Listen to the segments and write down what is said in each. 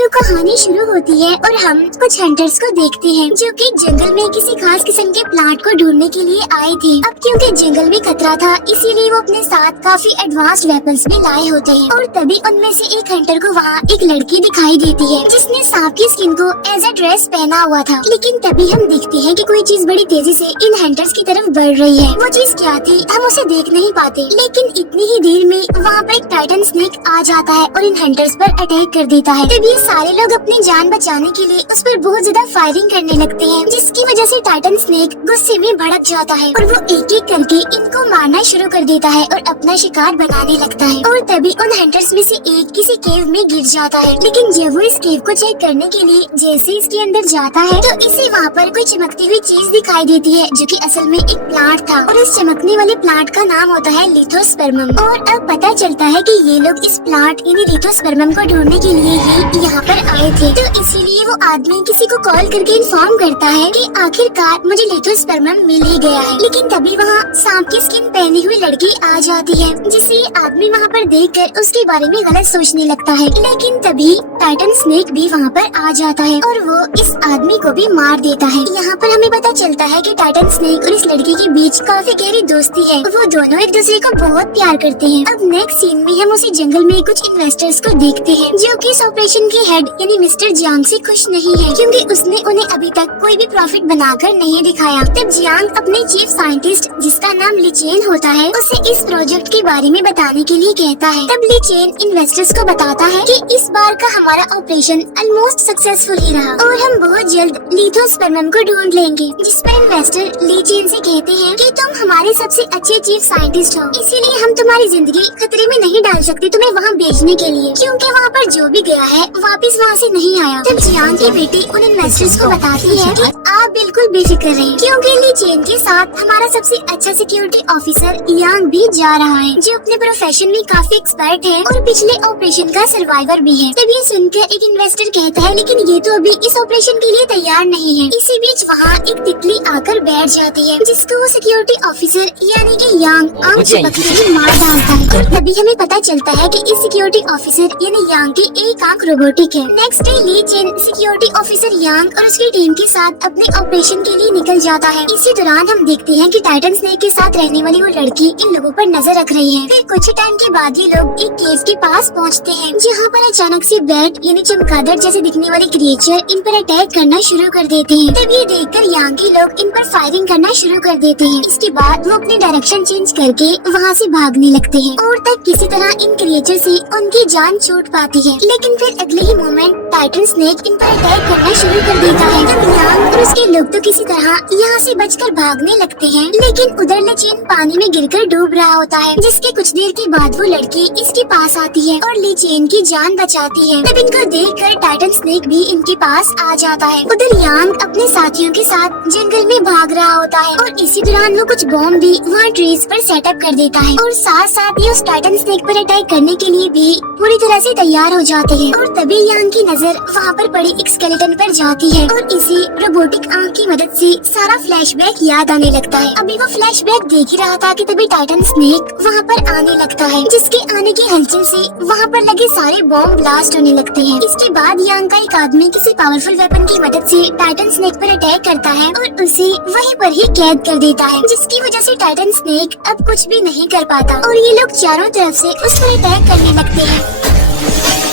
तो कहानी शुरू होती है और हम कुछ हंटर्स को देखते हैं जो कि जंगल में किसी खास किस्म के प्लांट को ढूंढने के लिए आए थे। अब क्योंकि जंगल में खतरा था इसीलिए वो अपने साथ काफी एडवांस्ड वेपन्स भी लाए होते हैं। और तभी उनमें से एक हंटर को वहाँ एक लड़की दिखाई देती है जिसने सांप की स्किन को एज अ ड्रेस पहना हुआ था। लेकिन तभी हम देखते हैं कि कोई चीज बड़ी तेजी से इन हंटर्स की तरफ बढ़ रही है। वो चीज क्या थी हम उसे देख नहीं पाते, लेकिन इतनी ही देर में वहाँ पर एक टाइटन स्नेक आ जाता है और इन हंटर्स पर अटैक कर देता है। तब ये सारे लोग अपनी जान बचाने के लिए उस पर बहुत ज्यादा फायरिंग करने लगते हैं, जिसकी वजह से टाइटन स्नेक गुस्से में भड़क जाता है और वो एक एक करके इनको मारना शुरू कर देता है और अपना शिकार बनाने लगता है। और तभी उन हंटर्स में से एक किसी केव में गिर जाता है। लेकिन जब वो इस केव को चेक करने के लिए जैसे इसके अंदर जाता है तो इसे वहाँ पर कोई चमकती हुई चीज दिखाई देती है जो कि असल में एक प्लांट था। और इस चमकने वाले प्लांट का नाम होता है लिथोस्पर्मम। और अब पता चलता है कि ये लोग इस प्लांट यानी लिथोस्पर्मम को ढूंढने के लिए ही यहाँ पर आए थे। तो इसीलिए वो आदमी किसी को कॉल करके इन्फॉर्म करता है कि आखिरकार मुझे लिथोस्पर्मम मिल ही गया है। लेकिन तभी वहाँ सांप की स्किन पहनी हुई लड़की आ जाती है, जिसे ये आदमी वहाँ पर देखकर उसके बारे में गलत सोचने लगता है। लेकिन तभी टाइटन स्नेक भी वहाँ पर आ जाता है और वो इस आदमी को भी मार देता है। यहाँ पर हमें पता चलता है कि टाइटन स्नेक और इस लड़की के बीच काफी गहरी दोस्ती है और वो दोनों एक दूसरे को बहुत प्यार करते हैं। अब नेक्स्ट सीन में हम उसी जंगल में कुछ इन्वेस्टर्स को देखते हैं जो कि इस ऑपरेशन के हेड यानी मिस्टर जियांग से खुश नहीं है, क्योंकि उसने उन्हें अभी तक कोई भी प्रॉफिट बनाकर नहीं दिखाया। तब जियांग अपने चीफ साइंटिस्ट जिसका नाम लीचेन होता है उसे इस प्रोजेक्ट के बारे में बताने के लिए कहता है। तब लीचेन इन्वेस्टर्स को बताता है कि इस बार का हमारा ऑपरेशन ऑलमोस्ट सक्सेसफुल ही रहा और हम बहुत जल्द लिथोस्पर्मम को ढूंढ लेंगे। जिस पर इन्वेस्टर लीचेन से कहते हैं कि तुम हमारे सबसे अच्छे चीफ साइंटिस्ट हो, इसीलिए हम तुम्हारी जिंदगी खतरे में नहीं डाल सकते तुम्हें वहाँ भेजने के लिए, क्योंकि वहाँ पर जो भी गया है वापस वहाँ से नहीं आया। तब जियांग की बेटी उन इन्वेस्टर्स को बताती है कि आप बिल्कुल बेफिक्र रहें, क्योंकि लीचेन के साथ हमारा सबसे अच्छा सिक्योरिटी ऑफिसर यांग भी जा रहा है जो अपने प्रोफेशन में काफी एक्सपर्ट है और पिछले ऑपरेशन का सर्वाइवर भी है। तब ये सुनकर एक इन्वेस्टर कहता है लेकिन ये तो अभी इस ऑपरेशन के लिए तैयार नहीं है। इसी बीच वहाँ एक तितली आकर बैठ जाती है जिसको वो सिक्योरिटी ऑफिसर यानी कि यांग आंख चिपकते ही मार डालता है। और तभी हमें पता चलता है कि इस सिक्योरिटी ऑफिसर यानी यांग की एक आंख रोबोटिक है। नेक्स्ट डे लीचेन सिक्योरिटी ऑफिसर यांग और उसकी टीम के साथ अपने ऑपरेशन के लिए निकल जाता है। इसी दौरान हम देखते हैं कि टाइटन स्नेक के साथ रहने वाली वो लड़की इन लोगों पर नजर रख रही है। फिर कुछ टाइम के बाद ये लोग एक केव के पास पहुंचते हैं जहां पर अचानक से बैट यानी चमगादड़ जैसे दिखने वाले क्रिएचर इन पर अटैक करना शुरू कर देते हैं। तब ये देखकर यांग के लोग इन पर फायरिंग करना शुरू कर देते हैं। इसके बाद वो अपनी डायरेक्शन चेंज करके वहाँ से भागने लगते हैं और तब किसी तरह इन क्रिएचर से उनकी जान छूट पाती है। लेकिन फिर अगले ही मोमेंट टाइटन स्नेक इन पर अटैक करना शुरू कर देता है। तब यांग और उसके लोग तो किसी तरह यहाँ से बचकर भागने लगते हैं, लेकिन उधर लीचेन पानी में गिरकर डूब रहा होता है, जिसके कुछ देर के बाद वो लड़की इसके पास आती है और लीचेन की जान बचाती है। तब इनको देखकर टाइटन स्नेक भी इनके पास आ जाता है। उधर यांग अपने साथियों के साथ जंगल में भाग रहा होता है और इसी दौरान वो कुछ बॉम्ब भी वहाँ ट्रीज पर सेटअप कर देता है और साथ साथ ये उस टाइटन स्नेक पर अटैक करने के लिए भी पूरी तरह से तैयार हो जाते हैं। और तभी यांग की नजर वहाँ पर पड़ी एक स्केलेटन पर जाती है और इसे रोबोटिक आंख की मदद से सारा फ्लैशबैक याद आने लगता है। अभी वो फ्लैशबैक देख ही रहा था कि तभी टाइटन स्नेक वहाँ पर आने लगता है, जिसके आने की हलचल से वहाँ पर लगे सारे बॉम्ब ब्लास्ट होने लगते हैं। इसके बाद यांग का एक आदमी किसी पावरफुल वेपन की मदद से टाइटन स्नेक पर अटैक करता है और उसे वहीं पर ही कैद कर देता है, जिसकी वजह से टाइटन स्नेक अब कुछ भी नहीं कर पाता और ये लोग चारों तरफ से उस पर अटैक करने लगते हैं।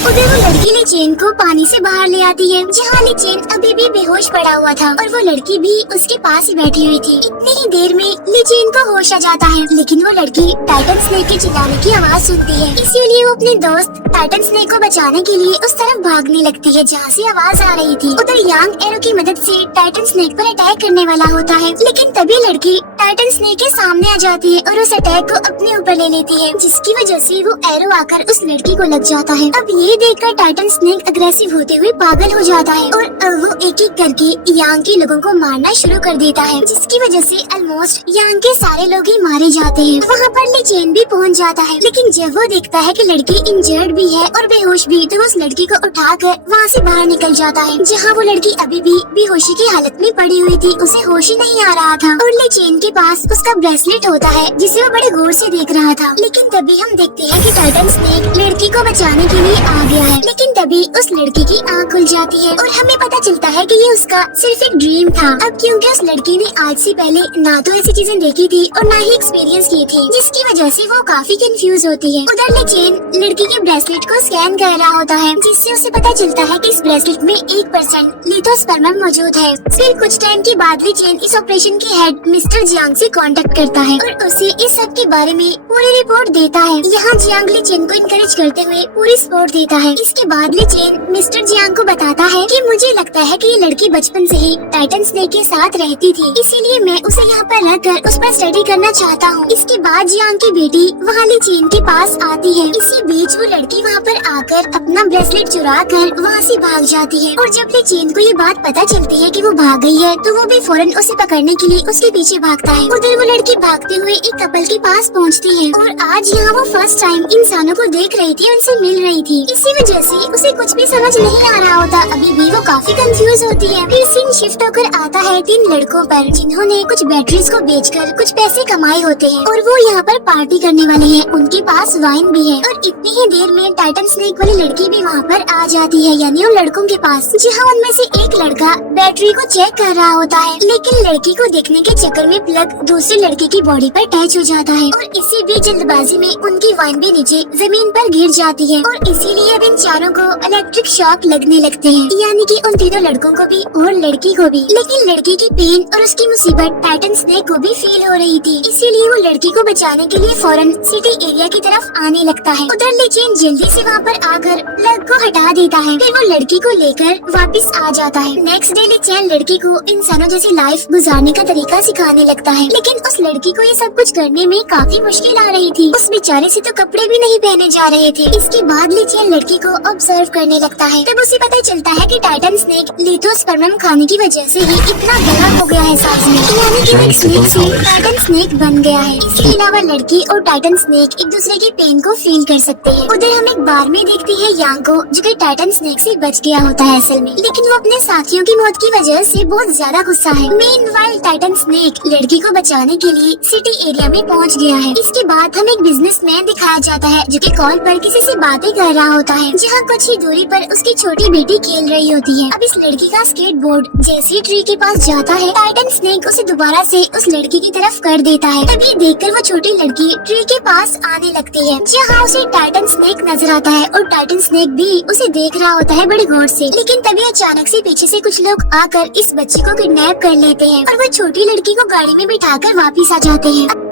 उधर वो लड़की लीचेन को पानी से बाहर ले आती है जहाँ लीचेन अभी भी बेहोश पड़ा हुआ था और वो लड़की भी उसके पास ही बैठी हुई थी। इतनी ही देर में लीचेन को होश आ जाता है, लेकिन वो लड़की टाइटन स्नेक के चिल्लाने की आवाज सुनती है, इसीलिए वो अपने दोस्त टाइटन स्नेक को बचाने के लिए उस तरफ भागने लगती है जहाँ से आवाज आ रही थी। उधर यांग एरो की मदद से टाइटन स्नेक पर अटैक करने वाला होता है, लेकिन तभी लड़की टाइटन स्नेक के सामने आ जाती है और उस अटैक को अपने ऊपर ले लेती है, जिसकी वजह से वो एरो आकर उस लड़की को लग जाता है। अब ये देखकर टाइटन स्नेक अग्रेसिव होते हुए पागल हो जाता है और अब वो एक एक करके यांग के लोगों को मारना शुरू कर देता है, जिसकी वजह से ऑलमोस्ट यांग के सारे लोग ही मारे जाते हैं। वहाँ पर लीचेन भी पहुँच जाता है, लेकिन जब वो देखता है कि लड़की इंजर्ड भी है और बेहोश भी, तो वो उस लड़की को उठाकर वहाँ से बाहर निकल जाता है, जहाँ वो लड़की अभी भी बेहोशी की हालत में पड़ी हुई थी, उसे होश ही नहीं आ रहा था। और लीचेन के के पास उसका ब्रेसलेट होता है जिसे वो बड़े गौर से देख रहा था। लेकिन तभी हम देखते हैं कि टाइटन स्नेक लड़की को बचाने के लिए आ गया है। लेकिन तभी उस लड़की की आँख खुल जाती है और हमें पता चलता है कि ये उसका सिर्फ एक ड्रीम था। अब क्योंकि उस लड़की ने आज से पहले ना तो ऐसी चीजें देखी थी और ना ही एक्सपीरियंस की थी, जिसकी वजह से वो काफी कंफ्यूज होती है। उधर लेचेन लड़की के ब्रेसलेट को स्कैन कर रहा होता है, जिससे उसे पता चलता है कि इस ब्रेसलेट में 1% लिथोस्पर्मम मौजूद है। फिर कुछ टाइम के बाद लेचेन इस ऑपरेशन के हेड मिस्टर जियांग से कांटेक्ट करता है और उसे इस सब के बारे में पूरी रिपोर्ट देता है। यहाँ जियांग लेचेन को इनकरेज करते हुए पूरी सपोर्ट देता है। इसके बाद लेचेन मिस्टर जियांग को बताता है कि मुझे लगता है कि ये लड़की बचपन से ही टाइटन स्नेक के साथ रहती थी, इसीलिए मैं उसे यहाँ पर रखकर उस पर स्टडी करना चाहता हूँ। इसके बाद जियांग की बेटी वहाँ लेचेन के पास आती है। इसी बीच वो लड़की वहाँ पर आकर अपना ब्रेसलेट चुरा कर वहाँ से भाग जाती है और जब लेचेन को ये बात पता चलती है कि वो भाग गई है तो वो भी फौरन उसे पकड़ने के लिए उसके पीछे भागता है। उधर वो लड़की भागते हुए एक कपल के पास पहुँचती है और आज यहाँ वो फर्स्ट टाइम इंसानों को देख रही थी, उनसे मिल रही थी। इसी वजह से उसे कुछ भी समझ नहीं आ रहा होता। अभी भी वो काफी कंफ्यूज होती है। फिर सीन शिफ्ट होकर आता है 3 लड़कों पर, जिन्होंने कुछ बैटरीज को बेचकर कुछ पैसे कमाए होते हैं और वो यहाँ पर पार्टी करने वाले हैं। उनके पास वाइन भी है और इतनी ही देर में टाइटन स्नेक वाली लड़की भी वहाँ पर आ जाती है, यानी उन लड़कों के पास, जहाँ उनमें से एक लड़का बैटरी को चेक कर रहा होता है। लेकिन लड़की को देखने के चक्कर में प्लग दूसरे लड़के की बॉडी पर अटैच हो जाता है और इसी बीच जल्दबाजी में उनकी वाइन भी नीचे जमीन पर गिर जाती है और इसीलिए अब इन चारों को इलेक्ट्रिक शॉक लगने लगते हैं, यानी कि उन तीनों लड़कों को भी और लड़की को भी। लेकिन लड़की की पेन और उसकी मुसीबत टाइटन स्नेक को भी फील हो रही थी, इसीलिए वो लड़की को बचाने के लिए फौरन सिटी एरिया की तरफ आने लगता है। उधर लेचेन जल्दी से वहाँ पर आकर प्लग को हटा देता है, फिर वो लड़की को लेकर वापस आ जाता है। नेक्स्ट डे लेचेन लड़की को इंसानों जैसी लाइफ गुजारने का तरीका सिखाने लगता है, लेकिन उस लड़की को ये सब कुछ करने में काफी मुश्किल आ रही थी। उस बेचारे से तो कपड़े भी नहीं पहने जा रहे थे। इसके बाद लेचेन लड़की को ऑब्जर्व करने लगता है, तब उसे पता चलता है कि टाइटन स्नेक लिथोस्पर्मम खाने की वजह से ही इतना बड़ा हो गया है साइज में, यानी कि वो एक स्नेक से टाइटन स्नेक बन गया है। इसके अलावा लड़की और टाइटन स्नेक एक दूसरे की पेन को फील कर सकते हैं। उधर हम एक बार में देखते हैं यांग को, जो कि टाइटन स्नेक से बच गया होता है असल में, लेकिन वो अपने साथियों की मौत की वजह से बहुत ज्यादा गुस्सा है। मीनवाइल टाइटन स्नेक लड़की को बचाने के लिए सिटी एरिया में पहुंच गया है। इसके बाद हमें एक बिजनेसमैन दिखाया जाता है, जो कि कॉल पर किसी से बातें कर रहा होता है, जहाँ कुछ ही दूरी पर उसकी छोटी बेटी खेल रही होती है। अब इस लड़की का स्केट बोर्ड जैसे ट्री के पास जाता है, टाइटन स्नेक उसे दोबारा से उस लड़की की तरफ कर देता है। तभी देखकर वो छोटी लड़की ट्री के पास आने लगती है, जहाँ उसे टाइटन स्नेक नजर आता है और टाइटन स्नेक भी उसे देख रहा होता है बड़े गौर से। लेकिन तभी अचानक से पीछे से कुछ लोग आकर इस बच्ची को किडनैप कर लेते हैं और वो छोटी लड़की को गाड़ी में बिठाकर वापिस आ जाते हैं।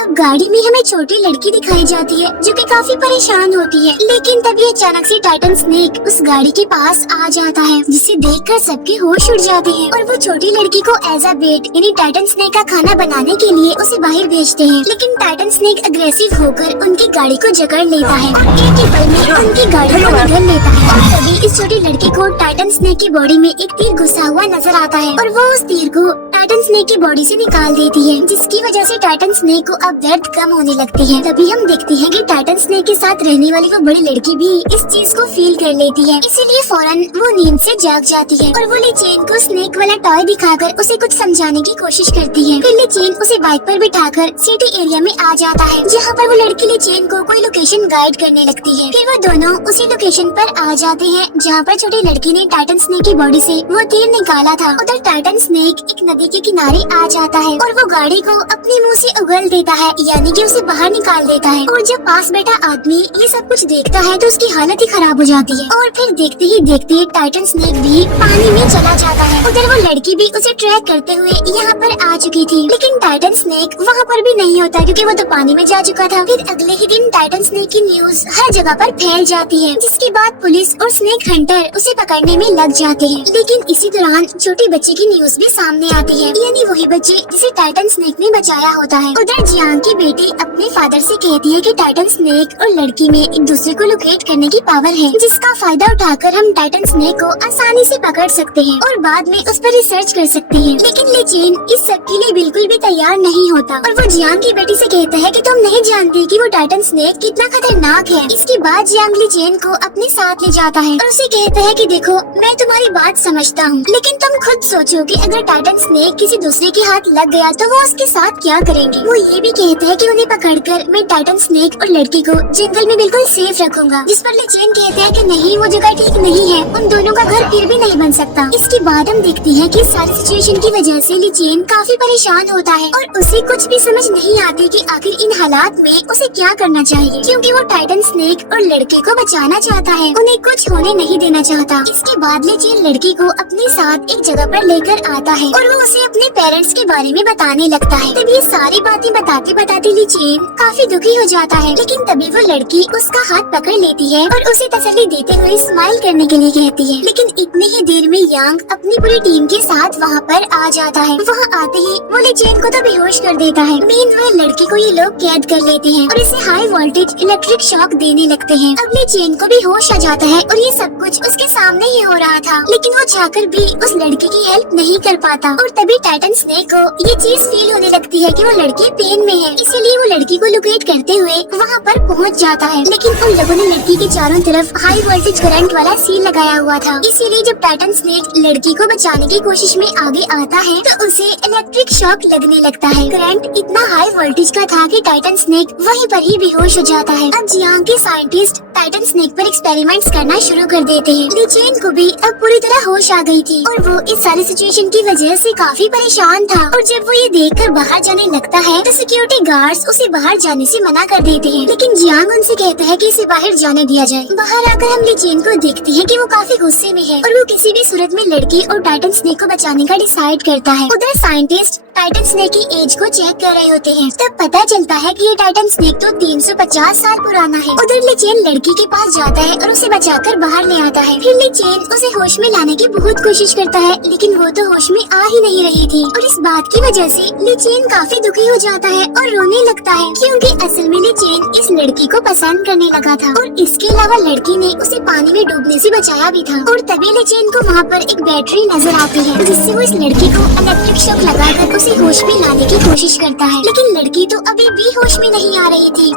अब गाड़ी में हमें छोटी लड़की दिखाई जाती है, जो कि काफी परेशान होती है। लेकिन तभी अचानक से टाइटन स्नेक उस गाड़ी के पास आ जाता है, जिसे देखकर सबके होश उड़ जाते हैं और वो छोटी लड़की को एज अ बेट यानी टाइटन स्नेक का खाना बनाने के लिए उसे बाहर भेजते हैं। लेकिन टाइटन स्नेक अग्रेसिव होकर उनकी गाड़ी को जकड़ लेता है और एक ही पल में उनकी गाड़ी को निगल लेता है। और तभी इस छोटी लड़की को टाइटन स्नेक की बॉडी में एक तीर घुसा हुआ नजर आता है और वो उस तीर को टाइटन स्नेक की बॉडी से निकाल देती है, जिसकी वजह से टाइटन स्नेक को अब दर्द कम होने लगती है। तभी हम देखते हैं कि टाइटन स्नेक के साथ रहने वाली वो बड़ी लड़की भी इस चीज को फील कर लेती है, इसीलिए फौरन वो नींद से जाग जाती है और वो लेचेन को स्नेक वाला टॉय दिखाकर उसे कुछ समझाने की कोशिश करती है। फिर लेचेन उसे बाइक पर बिठाकर सिटी एरिया में आ जाता है, जहाँ पर वो लड़की लेचेन को कोई लोकेशन गाइड करने लगती है। फिर वो दोनों उसी लोकेशन पर आ जाते हैं, जहाँ पर छोटी लड़की ने टाइटन स्नेक की बॉडी से वो तीर निकाला था। उधर टाइटन स्नेक एक नदी के किनारे आ जाता है और वो गाड़ी को अपने मुंह से उगल देता है, यानी कि उसे बाहर निकाल देता है। और जब पास बैठा आदमी ये सब कुछ देखता है तो उसकी हालत ही खराब हो जाती है और फिर देखते ही देखते टाइटन स्नेक भी पानी में चला जाता है। उधर वो लड़की भी उसे ट्रैक करते हुए यहाँ पर आ चुकी थी, लेकिन टाइटन स्नेक वहाँ पर भी नहीं होता, क्योंकि वो तो पानी में जा चुका था। फिर अगले ही दिन टाइटन स्नेक की न्यूज हर जगह पर फैल जाती है, जिसके बाद पुलिस और स्नेक हंटर उसे पकड़ने में लग जाते हैं। लेकिन इसी दौरान छोटी बच्ची की न्यूज भी सामने आती है, यानी वही बच्चे जिसे टाइटन स्नेक ने बचाया होता है। उधर जियांग की बेटी अपने फादर से कहती है कि टाइटन स्नेक और लड़की में एक दूसरे को लोकेट करने की पावर है, जिसका फायदा उठाकर हम टाइटन स्नेक को आसानी से पकड़ सकते हैं और बाद में उस पर रिसर्च कर सकते हैं। लेकिन लेचेन इस सब के लिए बिल्कुल भी तैयार नहीं होता और वो जियांग की बेटी से कहता है कि तुम नहीं जानती कि वो टाइटन स्नेक कितना खतरनाक है। इसके बाद जियांग लेचेन को अपने साथ ले जाता है और उसे कहता है कि देखो, मैं तुम्हारी बात समझता हूँ, लेकिन तुम खुद सोचो कि अगर टाइटन स्नेक स्नेक किसी दूसरे के हाथ लग गया तो वो उसके साथ क्या करेंगे। वो ये भी कहता है कि उन्हें पकड़कर मैं टाइटन स्नेक और लड़की को जंगल में बिल्कुल सेफ रखूंगा, जिस पर लेचेन कहते हैं कि नहीं, वो जगह ठीक नहीं है, उन दोनों का घर फिर भी नहीं बन सकता। इसके बाद हम देखते हैं कि सारी सिचुएशन की वजह से लेचेन काफी परेशान होता है और उसे कुछ भी समझ नहीं आती कि आखिर इन हालात में उसे क्या करना चाहिए, क्योंकि वो टाइटन स्नेक और लड़के को बचाना चाहता है, उन्हें कुछ होने नहीं देना चाहता। इसके बाद लेचेन लड़की को अपने साथ एक जगह पर लेकर आता है और वो उसे अपने पेरेंट्स के बारे में बताने लगता है। तब ये सारी बातें बताते बताते लेचेन काफी दुखी हो जाता है, लेकिन तभी वो लड़की उसका हाथ पकड़ लेती है और उसे तसल्ली देते हुए स्माइल करने के लिए कहती है। लेकिन इतनी ही देर में यांग अपनी पूरी टीम के साथ वहाँ पर आ जाता है। वहाँ आते ही वो लेचेन को तो बेहोश कर देता है। मीनवाइल लड़की को ये लोग कैद कर लेते हैं और इसे हाई वोल्टेज इलेक्ट्रिक शॉक देने लगते हैं। अब लेचेन को भी होश आ जाता है और ये सब कुछ उसके सामने ही हो रहा था, लेकिन वो चाहकर भी उस लड़की की हेल्प नहीं कर पाता। और तभी टाइटन स्नेक को ये चीज फील होने लगती है कि वो लड़की पेन में है, इसीलिए वो लड़की को लोकेट करते हुए वहाँ पर पहुँच जाता है। लेकिन उन लोगों ने लड़की के चारों तरफ हाई वोल्टेज करंट वाला सील लगाया हुआ था, इसीलिए जब टाइटन स्नेक लड़की को बचाने की कोशिश में आगे आता है तो उसे इलेक्ट्रिक शॉक लगने लगता है। करंट इतना हाई वोल्टेज का था कि टाइटन स्नेक वहीं पर ही बेहोश हो जाता है। अब जियांग के साइंटिस्ट टाइटन स्नेक पर एक्सपेरिमेंट्स करना शुरू कर देते हैं। लेचेन को भी अब पूरी तरह होश आ गई थी और वो इस सारी सिचुएशन की वजह से काफी परेशान था। और जब वो ये देखकर बाहर जाने लगता है तो सिक्योरिटी गार्ड्स उसे बाहर जाने से मना कर देते हैं, लेकिन जियांग उनसे कहता है कि इसे बाहर जाने दिया जाए। बाहर आकर हम लेचेन को देखते हैं कि वो काफी गुस्से में है और वो किसी भी सूरत में लड़की और टाइटन स्नेक को बचाने का डिसाइड करता है। उधर साइंटिस्ट टाइटन स्नेक की एज को चेक कर रहे होते हैं। तब पता चलता है कि ये टाइटन स्नेक तो 350 साल पुराना है। उधर लेचेन लड़की के पास जाता है और उसे बचाकर बाहर ले आता है। फिर लेचेन उसे होश में लाने की बहुत कोशिश करता है, लेकिन वो तो होश में आ ही नहीं रही थी। और इस बात की वजह से लेचेन काफी दुखी हो जाता है और रोने लगता है, क्योंकि असल में लेचेन इस लड़की को पसंद करने लगा था और इसके अलावा लड़की ने उसे पानी में डूबने से बचाया भी था। और तभी लेचेन को वहाँ पर एक बैटरी नजर आती है, जिससे वो इस लड़की को इलेक्ट्रिक शॉक लगाकर उसे होश में लाने की कोशिश करता है, लेकिन लड़की तो अभी भी होश में नहीं आ रही थी।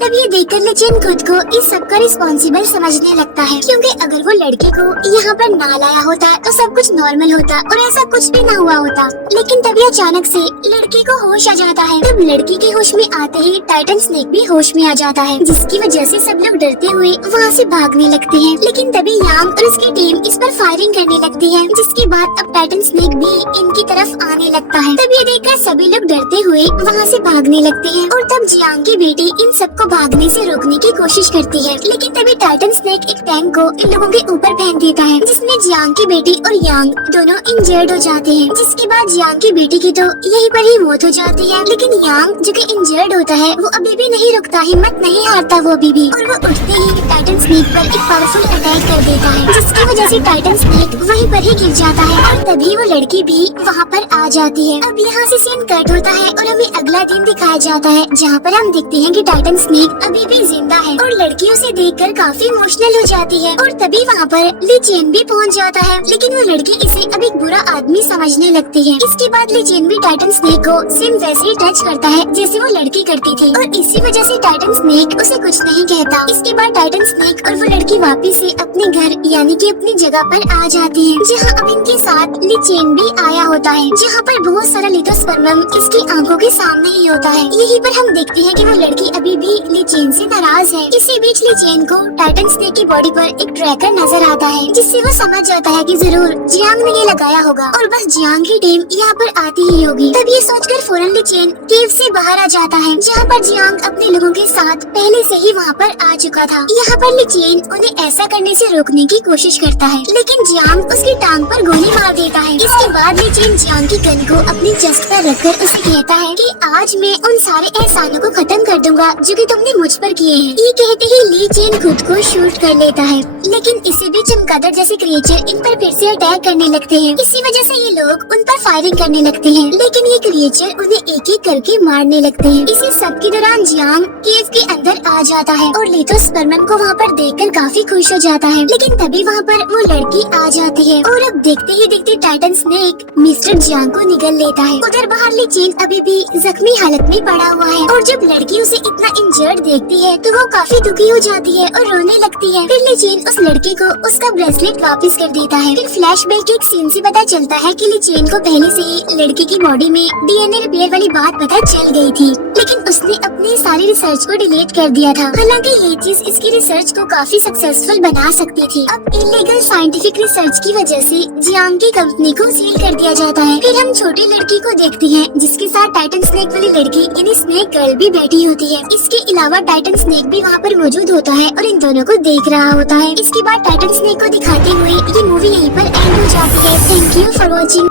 तब ये देखकर लेचेन खुद को इस सब का रिस्पॉन्सिबल समझने लगता है, क्योंकि अगर वो लड़के को यहाँ पर ना लाया होता तो सब कुछ नॉर्मल होता और ऐसा कुछ भी ना हुआ होता। लेकिन तभी अचानक से लड़की को होश आ जाता है। तब लड़की के होश में आते ही टाइटन स्नेक भी होश में आ जाता है, जिसकी वजह से सब लोग डरते हुए वहाँ से भागने लगते हैं। लेकिन तभी यांग और उसकी टीम इस पर फायरिंग करने लगती है, जिसके बाद अब टाइटन स्नेक भी इनकी तरफ आने लगता है। तब ये देखकर सभी लोग डरते हुए वहाँ से भागने लगते हैं और तब जियांग की बेटी इन सबको भागने से रोकने की कोशिश करती है। लेकिन तभी टाइटन स्नेक एक टैंक को इन लोगों के ऊपर फेंक देता है, जिसमें जियांग की बेटी और यांग दोनों इंजर्ड हो जाते हैं। जिसके बाद जियांग की बेटी की तो यहीं पर ही मौत हो जाती है। लेकिन यांग जो कि इंजर्ड होता है वो अभी भी नहीं रुकता, हिम्मत नहीं हारता वो अभी भी, और वो उठते ही टाइटन स्नेक पर एक पावरफुल अटैक कर देता है, जिसकी वजह से टाइटन स्नेक वहीं पर ही गिर जाता है और तभी वो लड़की भी वहाँ पर आ जाती है। अब यहाँ से सीन कट होता है और हमें अगला दिन दिखाया जाता है, जहाँ पर हम देखते हैं कि टाइटन स्नेक अभी भी जिंदा है और लड़की उसे देखकर काफी इमोशनल हो जाती है। और तभी वहाँ पर लेचेन भी पहुँच जाता है, लेकिन वो लड़की इसे अब एक बुरा आदमी समझने लगती है। इसके बाद लेचेन भी टाइटन स्नेक को सेम वैसे ही टच करता है जैसे वो लड़की करती थी, और इसी वजह से टाइटन स्नेक उसे कुछ नहीं कहता। इसके बाद टाइटन स्नेक और वो लड़की वापिस से अपने घर यानी कि अपनी जगह पर आ जाती है, जहाँ अब इनके साथ लेचेन भी आया होता है, जहाँ पर बहुत सारा लिथोस्पर्मम इसकी आंखों के सामने ही होता है। यहीं पर हम देखते हैं कि वो लड़की अभी भी लेचेन से नाराज है। इसी बीच लेचेन को टाइटन स्नेक की बॉडी पर एक ट्रैकर नजर आता है, जिससे वो समझ जाता है कि जरूर जियांग ने ये लगाया होगा और बस जियांग की टीम यहाँ पर आती ही होगी। तब ये सोचकर फौरन लेचेन केव से बाहर आ जाता है, जहाँ पर जियांग अपने लोगों के साथ पहले से ही वहाँ पर आ चुका था। यहाँ पर लेचेन उन्हें ऐसा करने से रोकने की कोशिश करता है, लेकिन जियांग उसकी टांग पर गोली मार देता है। इसके बाद लेचेन जियांग की गन को अपनी चेस्ट पर रखकर उसे कहता है कि आज मैं उन सारे एहसानों को खत्म कर दूंगा जो कि तुमने मुझ पर किए हैं। ये कहते ही लेचेन खुद को शूट कर लेता है, लेकिन इसी बीच चमगादड़ जैसे क्रिएचर इन पर फिर से अटैक करने लगते हैं। इसी वजह से ये लोग उन पर फायरिंग करने लगते हैं, लेकिन ये क्रिएचर उन्हें एक एक करके मारने लगते हैं। इसी सब के दौरान जियांग केव के अंदर आ जाता है और लिथोस्पर्मम को वहाँ पर देखकर काफी खुश हो जाता है। लेकिन तभी वहाँ पर वो लड़की आ जाती है और अब देखते ही देखते टाइटन स्नेक मिस्टर जियांग को निगल लेता है। उधर बाहर लेचेन अभी भी जख्मी हालत में पड़ा हुआ है और जब लड़की उसे इतना जर्ड देखती है तो वो काफी दुखी हो जाती है और रोने लगती है। फिर ली चेन उस लड़के को उसका ब्रेसलेट वापस कर देता है। फिर फ्लैशबैक के एक सीन से पता चलता है कि ली चेन को पहले से ही लड़के की बॉडी में डीएनए रिपेयर वाली बात पता चल गई थी, लेकिन उसने अपनी सारी रिसर्च को डिलीट कर दिया था। हालांकि ये चीज इसकी रिसर्च को काफी सक्सेसफुल बना सकती थी। अब इलीगल साइंटिफिक रिसर्च की वजह से जियांग की कंपनी को सील कर दिया जाता है। फिर हम छोटी लड़की को देखते हैं जिसके साथ टाइटन स्नेक वाली लड़की यानी स्नेक गर्ल भी बैठी होती है। इसके अलावा टाइटन स्नेक भी वहाँ पर मौजूद होता है और इन दोनों को देख रहा होता है। इसके बाद टाइटन स्नेक को दिखाते हुए ये मूवी यहीं पर एंड हो जाती है। Thank you for watching.